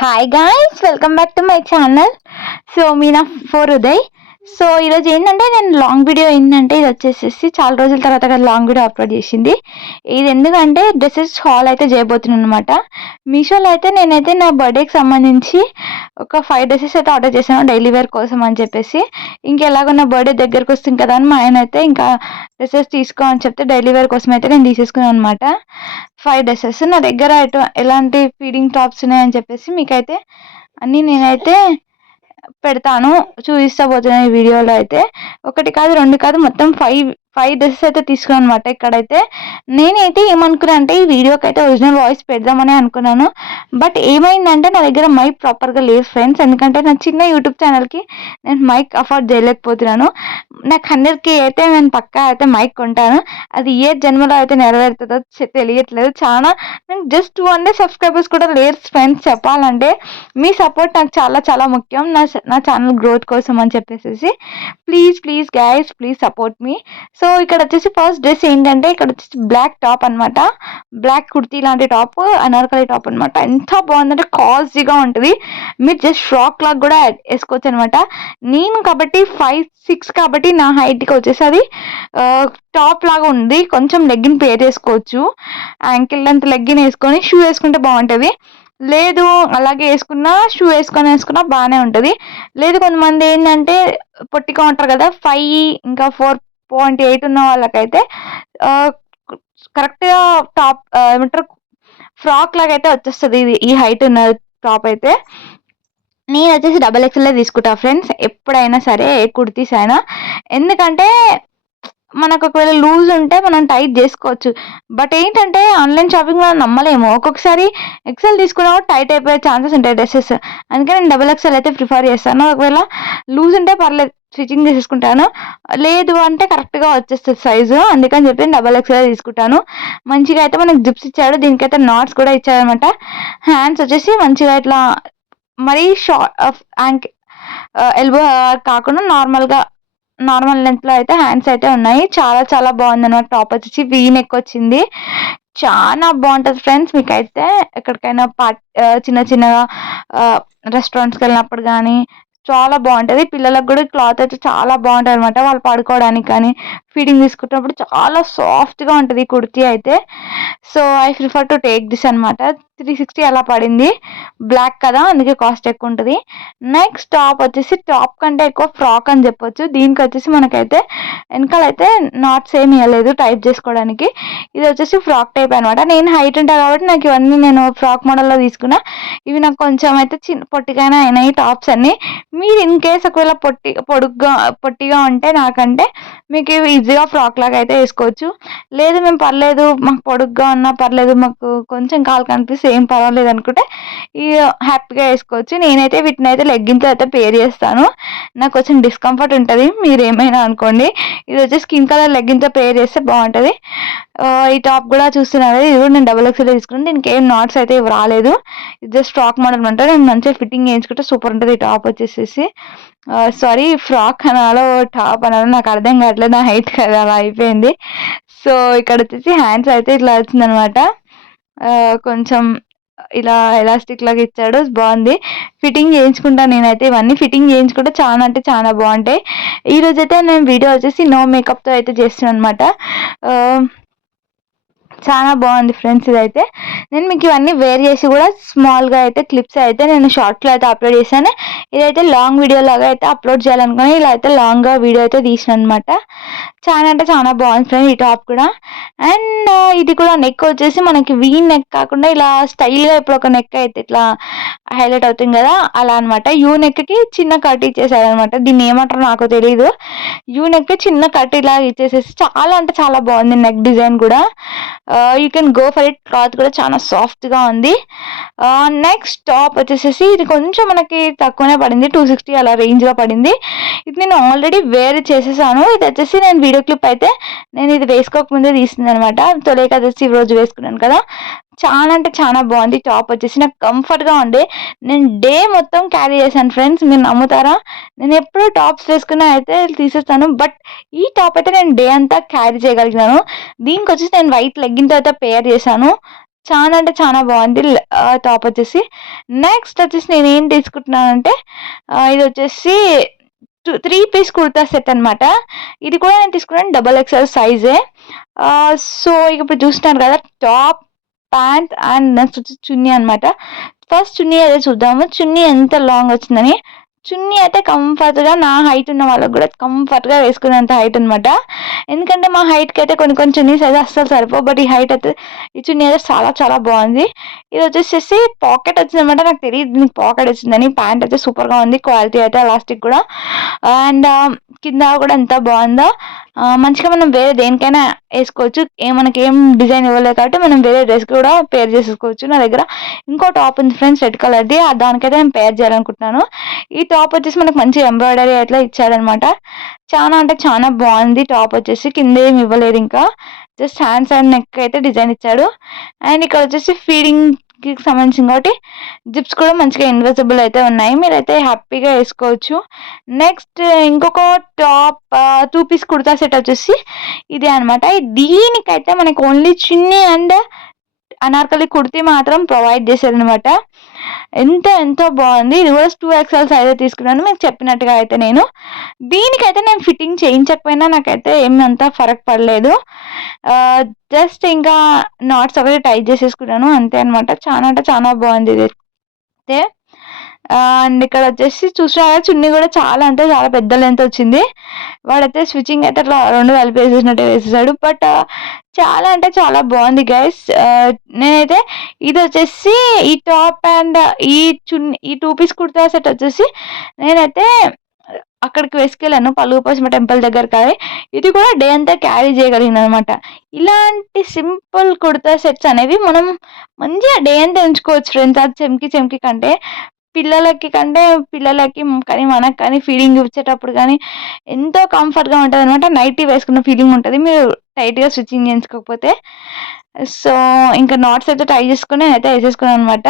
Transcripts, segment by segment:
Hi guys, welcome back to my channel. So Meena for Uday. So ఈరోజు ఏంటంటే నేను long video ఏంటంటే ఇది వచ్చేసేసి చాలా రోజుల తర్వాత కదా లాంగ్ వీడియో అప్లోడ్ చేసింది. ఇది ఎందుకంటే డ్రెస్సెస్ హాల్ అయితే చేయబోతున్నాను అనమాట. మీషోలో అయితే నేనైతే నా బర్త్డేకి సంబంధించి ఒక 5 డ్రెస్సెస్ అయితే ఆర్డర్ చేశాను డైలీ వేర్ కోసం అని చెప్పేసి. ఇంకెలాగో నా బర్త్డే దగ్గరకు వస్తుంది కదా అని మా ఆయన అయితే ఇంకా డ్రెస్సెస్ తీసుకో అని చెప్తే డైలీ వేర్ కోసం అయితే నేను తీసేసుకున్నాను అనమాట. 5 డ్రెస్సెస్ నా దగ్గర ఎలాంటి ఫీడింగ్ టాప్స్ ఉన్నాయని చెప్పేసి మీకైతే అన్నీ నేనైతే పెడతాను, చూపిస్తా పోతున్నా ఈ వీడియోలో అయితే. ఒకటి కాదు, రెండు కాదు, మొత్తం 5 డ్రెస్సెస్ అయితే తీసుకున్నాను అనమాట. ఇక్కడైతే నేనైతే ఏమనుకున్నా అంటే ఈ వీడియోకి అయితే ఒరిజినల్ వాయిస్ పెడదామని అనుకున్నాను. బట్ ఏమైందంటే నా దగ్గర మైక్ ప్రాపర్గా లేదు ఫ్రెండ్స్. ఎందుకంటే నా చిన్న యూట్యూబ్ ఛానల్కి నేను మైక్ అఫోర్డ్ చేయలేకపోతున్నాను. నాకు 100K అయితే నేను పక్కా అయితే మైక్ కొంటాను. అది ఏ జన్మలో అయితే నెరవేరుతుందో తెలియట్లేదు. చాలా నేను జస్ట్ 200 సబ్స్క్రైబర్స్ కూడా లేరు ఫ్రెండ్స్ చెప్పాలంటే. మీ సపోర్ట్ నాకు చాలా చాలా ముఖ్యం నా ఛానల్ గ్రోత్ కోసం అని చెప్పేసి. Please guys, please support me. So ఇక్కడ వచ్చేసి ఫస్ట్ డ్రెస్ ఏంటంటే ఇక్కడ వచ్చేసి బ్లాక్ టాప్ అనమాట. బ్లాక్ కుర్తీ లాంటి టాప్, అనార్కలి టాప్ అనమాట. ఎంత బాగుందంటే కాస్ట్లీగా ఉంటుంది. మీరు జస్ట్ ఫ్రాక్ లాగా కూడా వేసుకోవచ్చు అనమాట. నేను కాబట్టి 5'6" కాబట్టి నా హైట్కి వచ్చేసి అది టాప్ లాగా ఉంది. కొంచెం లెగ్గిన్ పేర్ చేసుకోవచ్చు. యాంకిల్ లెంత్ లెగ్గిన్ వేసుకొని షూ వేసుకుంటే బాగుంటుంది. లేదు అలాగే షూ వేసుకున్నా బాగానే ఉంటుంది. లేదు కొంతమంది ఏంటంటే పొట్టిగా ఉంటారు కదా, 5 ఇంకా 4.8 ఉన్న వాళ్ళకైతే కరెక్ట్గా టాప్ ఏమంటారు ఫ్రాక్ లాగా అయితే వచ్చేస్తుంది ఇది, ఈ హైట్ ఉన్న టాప్ అయితే. నేను వచ్చేసి XXL తీసుకుంటా ఫ్రెండ్స్ ఎప్పుడైనా సరే, ఏ కుర్తీస్ అయినా. ఎందుకంటే మనకు ఒకవేళ లూజ్ ఉంటే మనం టైట్ చేసుకోవచ్చు. బట్ ఏంటంటే ఆన్లైన్ షాపింగ్ మనం నమ్మలేము. ఒక్కొక్కసారి ఎక్సెల్ తీసుకున్నా కూడా టైట్ అయిపోయే ఛాన్సెస్ ఉంటాయి డ్రెస్సెస్. అందుకే నేను XXL అయితే ప్రిఫర్ చేస్తాను. ఒకవేళ లూజ్ ఉంటే పర్లేదు, స్టిచ్చింగ్ చేసేసుకుంటాను. లేదు అంటే కరెక్ట్గా వచ్చేస్తుంది సైజు. అందుకని చెప్పి XXL తీసుకుంటాను. మంచిగా అయితే మనకు జిప్స్ ఇచ్చాడు, దీనికైతే నాట్స్ కూడా ఇచ్చాడనమాట. హ్యాండ్స్ వచ్చేసి మంచిగా ఇట్లా మరీ ఎల్బో కాకుండా నార్మల్ లెంత్లో అయితే హ్యాండ్స్ అయితే ఉన్నాయి. చాలా చాలా బాగుంది అనమాట. టాప్ వచ్చేసి వీ నెక్ వచ్చింది. చాలా బాగుంటుంది ఫ్రెండ్స్. మీకైతే ఎక్కడికైనా చిన్న చిన్నగా రెస్టారెంట్స్కి వెళ్ళినప్పుడు కానీ చాలా బాగుంటుంది. పిల్లలకు కూడా క్లాత్ అయితే చాలా బాగుంటుంది అనమాట. వాళ్ళు పడుకోవడానికి కానీ ఫీడింగ్ తీసుకున్నప్పుడు చాలా సాఫ్ట్గా ఉంటుంది ఈ కుర్తీ అయితే. So I prefer to take this అనమాట. 360 అలా పడింది. బ్లాక్ కదా, అందుకే కాస్ట్ ఎక్కువ ఉంటుంది. నెక్స్ట్ టాప్ వచ్చేసి టాప్ కంటే ఎక్కువ ఫ్రాక్ అని చెప్పొచ్చు. దీనికి వచ్చేసి మనకైతే వెనకాలైతే నాట్స్ ఏమి ఇవ్వలేదు టైప్ చేసుకోవడానికి. ఇది వచ్చేసి ఫ్రాక్ టైప్ అనమాట. నేను హైట్ ఉంటాను కాబట్టి నాకు ఇవన్నీ నేను ఫ్రాక్ మోడల్లో తీసుకున్నా. ఇవి నాకు కొంచెం అయితే పొట్టిగానే అయినాయి టాప్స్ అన్నీ. మీరు ఇన్ కేస్ ఒకవేళ పొట్టిగా ఉంటే నాకంటే మీకు ఇవి ఈజీగా ఫ్రాక్ లాగా అయితే వేసుకోవచ్చు. లేదు మేము పర్లేదు, మాకు పొడుగ్గా ఉన్నా పర్లేదు, మాకు కొంచెం కాలు కనిపిస్తే ఏం పర్వాలేదు అనుకుంటే ఇవి హ్యాపీగా వేసుకోవచ్చు. నేనైతే వీటిని అయితే లెగ్గిన్తో అయితే పేర్ చేస్తాను. నాకు కొంచెం డిస్కంఫర్ట్ ఉంటుంది, మీరు ఏమైనా అనుకోండి. ఇది వచ్చి స్కిన్ కలర్ లెగ్గిన్తో పేర్ చేస్తే బాగుంటుంది. ఈ టాప్ కూడా చూస్తున్నారు, ఇది కూడా నేను XXL తీసుకున్నాను. దీనికి ఏం నాట్స్ అయితే రాలేదు. ఇది జస్ట్ ఫ్రాక్ మోడల్ అనమాట. నేను మంచిగా ఫిట్టింగ్ చేయించుకుంటే సూపర్ ఉంటుంది ఈ టాప్ వచ్చేసేసి. సారీ, ఫ్రాక్ అనాలో టాప్ అనాలో నాకు అర్థం కావట్లేదు, నా హైట్ కదా అలా అయిపోయింది. సో ఇక్కడ వచ్చేసి హ్యాండ్స్ అయితే ఇట్లా వచ్చిందనమాట. కొంచెం ఇలా ఎలాస్టిక్ లాగా ఇచ్చాడు, బాగుంది. ఫిట్టింగ్ చేయించుకుంటాను నేనైతే. ఇవన్నీ ఫిట్టింగ్ చేయించుకుంటే చాలా అంటే చాలా బాగుంటాయి. ఈరోజు అయితే నేను వీడియో వచ్చేసి నో మేకప్తో అయితే చేస్తున్నాను అనమాట. చాలా బాగుంది ఫ్రెండ్స్. ఇదైతే నేను మీకు ఇవన్నీ వేర్ చేసి కూడా స్మాల్గా అయితే క్లిప్స్ అయితే నేను షార్ట్లో అయితే అప్లోడ్ చేశాను. ఇదైతే లాంగ్ వీడియో లాగా అయితే అప్లోడ్ చేయాలనుకుని ఇలా అయితే లాంగ్గా వీడియో అయితే తీసిన అనమాట. చాలా అంటే చాలా బాగుంది ఫ్రెండ్స్ ఈ టాప్ కూడా. అండ్ ఇది కూడా నెక్ వచ్చేసి మనకి వీ నెక్ కాకుండా ఇలా స్టైల్గా ఇప్పుడు ఒక నెక్ అయితే ఇట్లా హైలైట్ అవుతుంది కదా అలా అనమాట. యూ నెక్కి చిన్న కట్ ఇచ్చేసాడు అనమాట. దీన్ని ఏమంటారో నాకు తెలియదు. యూ నెక్ చిన్న కట్ ఇలా ఇచ్చేసేసి చాలా అంటే చాలా బాగుంది నెక్ డిజైన్ కూడా. You can go for it. Cloth కూడా చాలా సాఫ్ట్గా ఉంది. నెక్స్ట్ టాప్ వచ్చేసేసి ఇది కొంచెం మనకి తక్కువనే పడింది, 260 అలా రేంజ్లో పడింది. ఇది నేను ఆల్రెడీ వేర్ చేసేసాను. ఇది వచ్చేసి నేను వీడియో క్లిప్ అయితే నేను ఇది వేసుకోకముందే తీసింది అనమాట. తొలేక వచ్చేసి ఈ రోజు వేసుకున్నాను కదా. చాలా అంటే చాలా బాగుంది. టాప్ వచ్చేసి నాకు కంఫర్ట్గా ఉండే, నేను డే మొత్తం క్యారీ చేశాను ఫ్రెండ్స్. మీరు నమ్ముతారా? నేను ఎప్పుడు టాప్స్ వేసుకున్నా అయితే తీసేస్తాను, బట్ ఈ టాప్ అయితే నేను డే అంతా క్యారీ చేయగలిగినాను. దీనికి వచ్చేసి నేను వైట్ లెగ్గిన్తో అయితే పేర్ చేశాను. చాలా అంటే చాలా బాగుంది టాప్ వచ్చేసి. నెక్స్ట్ వచ్చేసి నేను ఏం తీసుకుంటున్నానంటే ఇది వచ్చేసి 3 పీస్ కుర్తా సెట్ అనమాట. ఇది కూడా నేను తీసుకున్నాను డబల్ ఎక్స్ఎల్ సైజే. సో ఇక ఇప్పుడు చూస్తున్నారు కదా, టాప్, ప్యాంట్ అండ్ నెక్స్ట్ వచ్చి చున్నీ అనమాట. ఫస్ట్ చున్నీ అయితే చూద్దాము, చున్నీ ఎంత లాంగ్ వచ్చిందని. చున్నీ అయితే కంఫర్ట్గా నా హైట్ ఉన్న వాళ్ళకి కూడా కంఫర్ట్గా వేసుకునేంత హైట్ అనమాట. ఎందుకంటే మా హైట్కి అయితే కొన్ని కొన్ని చున్నీస్ అయితే అస్సలు సరిపో, బట్ ఈ హైట్ అయితే ఈ చున్నీ అయితే చాలా చాలా బాగుంది. ఇది వచ్చేసి పాకెట్ వచ్చిందనమాట. నాకు తెలియదు దీనికి పాకెట్ వచ్చిందని. ప్యాంట్ అయితే సూపర్గా ఉంది, క్వాలిటీ అయితే ఎలాస్టిక్ కూడా. అండ్ కింద కూడా ఎంత బాగుందో. మంచిగా మనం వేరే దేనికైనా వేసుకోవచ్చు. మనకి ఏం డిజైన్ ఇవ్వలేదు కాబట్టి మనం వేరే డ్రెస్ కూడా పేర్ చేసేసుకోవచ్చు. నా దగ్గర ఇంకో టాప్ ఉంది ఫ్రెండ్స్, రెడ్ కలర్ది. దానికైతే నేను పేర్ చేయాలనుకుంటున్నాను. ఈ టాప్ వచ్చేసి మనకు మంచి ఎంబ్రాయిడరీ అట్లా ఇచ్చాడనమాట. చాలా అంటే చాలా బాగుంది టాప్ వచ్చేసి. కింద ఏమి ఇవ్వలేదు, ఇంకా జస్ట్ హ్యాండ్స్ అండ్ నెక్ అయితే డిజైన్ ఇచ్చాడు. అండ్ ఇక్కడ వచ్చేసి ఫీడింగ్కి సంబంధించిన కాబట్టి జిప్స్ కూడా మంచిగా ఇన్విజిబుల్ అయితే ఉన్నాయి, మీరైతే హ్యాపీగా వేసుకోవచ్చు. నెక్స్ట్ ఇంకొక టాప్ 2 పీస్ కుర్తా సెట్ వచ్చేసి ఇదే అనమాట. దీనికైతే మనకి only chunni and Anarkali kurti మాత్రం ప్రొవైడ్ చేశారనమాట. ఎంతో బాగుంది. ఇది కూడా 2XL సైజ్ తీసుకున్నాను మీకు చెప్పినట్టుగా. అయితే దీనికైతే నేను ఫిట్టింగ్ చేయించకపోయినా నాకైతే ఏమంతా ఫరక్ పడలేదు. జస్ట్ ఇంకా నాట్స్ ఒకటి టైట్ చేసేసుకున్నాను అంతే అనమాట. చాలా అంటే చాలా బాగుంది ఇది అయితే. అండ్ ఇక్కడ వచ్చేసి చూసినా చున్నీ కూడా చాలా అంటే చాలా పెద్ద లెంత్ వచ్చింది. వాడైతే స్విచ్చింగ్ అయితే అట్లా 2 కలిపి వేసేసినట్టు వేసేసాడు. బట్ చాలా అంటే చాలా బాగుంది గైస్. నేనైతే ఇది వచ్చేసి ఈ టాప్ అండ్ ఈ చున్నీ, ఈ 2 పీస్ కుర్తా సెట్ వచ్చేసి నేనైతే అక్కడికి వేసుకెళ్ళాను, పలుగుపోసమ్మ టెంపుల్ దగ్గర. కానీ ఇది కూడా డే అంతా క్యారీ చేయగలిగిన అనమాట. ఇలాంటి సింపుల్ కుర్తా సెట్స్ అనేవి మనం మంచిగా డే అంతా ఎంచుకోవచ్చు ఫ్రెండ్స్. అది చెమ్కి కంటే పిల్లలకి కానీ మనకు కానీ ఫీలింగ్ ఇచ్చేటప్పుడు కానీ ఎంతో కంఫర్ట్గా ఉంటుంది అనమాట. నైటీ వేసుకున్న ఫీలింగ్ ఉంటుంది మీరు టైట్గా స్టిచ్చింగ్ చేయించుకోకపోతే. సో ఇంకా నాట్స్ అయితే ట్రై చేసుకుని అయితే వేసేసుకున్నాను అనమాట.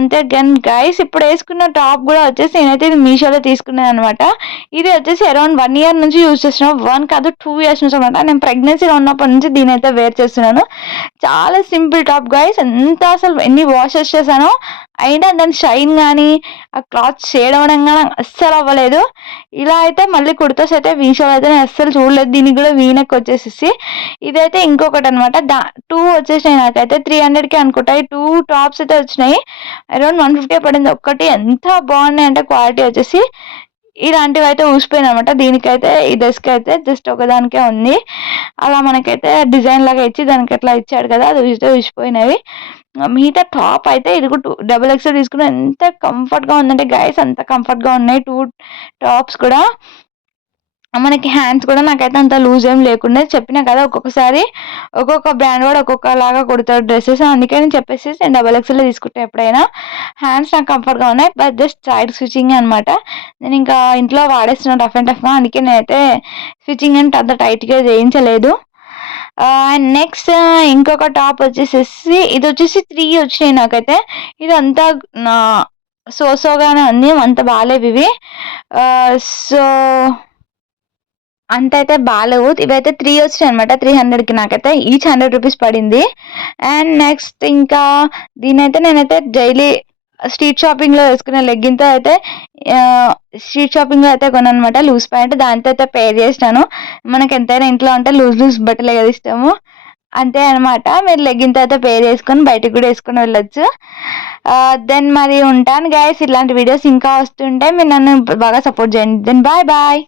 అంతే గన్ గైస్. ఇప్పుడు వేసుకున్న టాప్ కూడా వచ్చేసి నేనైతే ఇది మీషోలో తీసుకున్నాను అనమాట. ఇది వచ్చేసి అరౌండ్ 1 year నుంచి యూజ్ చేస్తున్నాను. 1 కాదు 2 years నుంచి అనమాట. నేను ప్రెగ్నెన్సీలో ఉన్నప్పటి నుంచి దీని అయితే వేర్ చేస్తున్నాను. చాలా సింపుల్ టాప్ గైస్. అసలు ఎన్ని వాషెస్ చేశానో అయినా దాని షైన్ కానీ ఆ క్లాత్ షేడ్ అవ్వడం కానీ అస్సలు అవ్వలేదు. ఇలా అయితే మళ్ళీ కుర్తాస్ అయితే మీషోలో అయితే నేను అస్సలు చూడలేదు. దీనికి కూడా వీనెక్ వచ్చేసి ఇదైతే ఇంకొకటి అనమాట. 2 వచ్చేసినాయి నాకైతే 300కి అనుకుంటా. ఈ 2 టాప్స్ అయితే వచ్చినాయి, అరౌండ్ 150 పడింది ఒక్కటి. ఎంత బాగున్నాయి అంటే క్వాలిటీ వచ్చేసి ఇలాంటివి అయితే ఊసిపోయినాయి అనమాట. దీనికైతే ఈ డ్రెస్కి అయితే జస్ట్ ఒకదానికే ఉంది. అలా మనకైతే డిజైన్ లాగా ఇచ్చి దానికి ఎట్లా ఇచ్చాడు కదా, అది ఊసిపోయినవి. మిగతా టాప్ అయితే ఇది కూడా XXL తీసుకున్న ఎంత కంఫర్ట్గా ఉందంటే గైస్, అంత కంఫర్ట్గా ఉన్నాయి 2 టాప్స్ కూడా. మనకి హ్యాండ్స్ కూడా నాకైతే అంత లూజ్ ఏం లేకుండా. చెప్పినా కదా ఒక్కొక్కసారి ఒక్కొక్క బ్రాండ్ కూడా ఒక్కొక్కలాగా కుడతారు డ్రెస్సెస్. అందుకే నేను చెప్పేసి నేను XXL తీసుకుంటా ఎప్పుడైనా. హ్యాండ్స్ నాకు కంఫర్ట్గా ఉన్నాయి, బట్ జస్ట్ సైడ్ స్టిచ్చింగ్ అనమాట. నేను ఇంకా ఇంట్లో వాడేస్తున్నాను రఫ్ అండ్ టఫ్గా, అందుకే నేనైతే స్టిచ్చింగ్ అంటే అంత టైట్గా చేయించలేదు. అండ్ నెక్స్ట్ ఇంకొక టాప్ వచ్చేసి ఇది వచ్చేసి 3 వచ్చినాయి నాకైతే. ఇది అంతా సోగానే ఉంది, అంత బాగాలేవు ఇవి. సో అంత అయితే బాగాలేవు. ఇవైతే 3 వచ్చినాయి అనమాట. 300కి నాకైతే ఈచ్ 100 రూపీస్ పడింది. అండ్ నెక్స్ట్ ఇంకా దీనైతే నేనైతే డైలీ స్ట్రీట్ షాపింగ్లో వేసుకునే లెగ్గిన్తో అయితే స్ట్రీట్ షాపింగ్లో అయితే కొనమాట. లూజ్ ప్యాంట్ దాంతో అయితే పేర్ చేసినాను. మనకి ఎంతైనా ఇంట్లో ఉంటే లూజ్ బట్టలే కదా ఇస్తాము, అంతే అనమాట. మీరు లెగ్గిన్తో అయితే పేర్ చేసుకొని బయటకు కూడా వేసుకొని వెళ్ళొచ్చు. దెన్ మరి ఉంటాను గైస్. ఇలాంటి వీడియోస్ ఇంకా వస్తుంటే మీరు నన్ను బాగా సపోర్ట్ చేయండి. Then bye.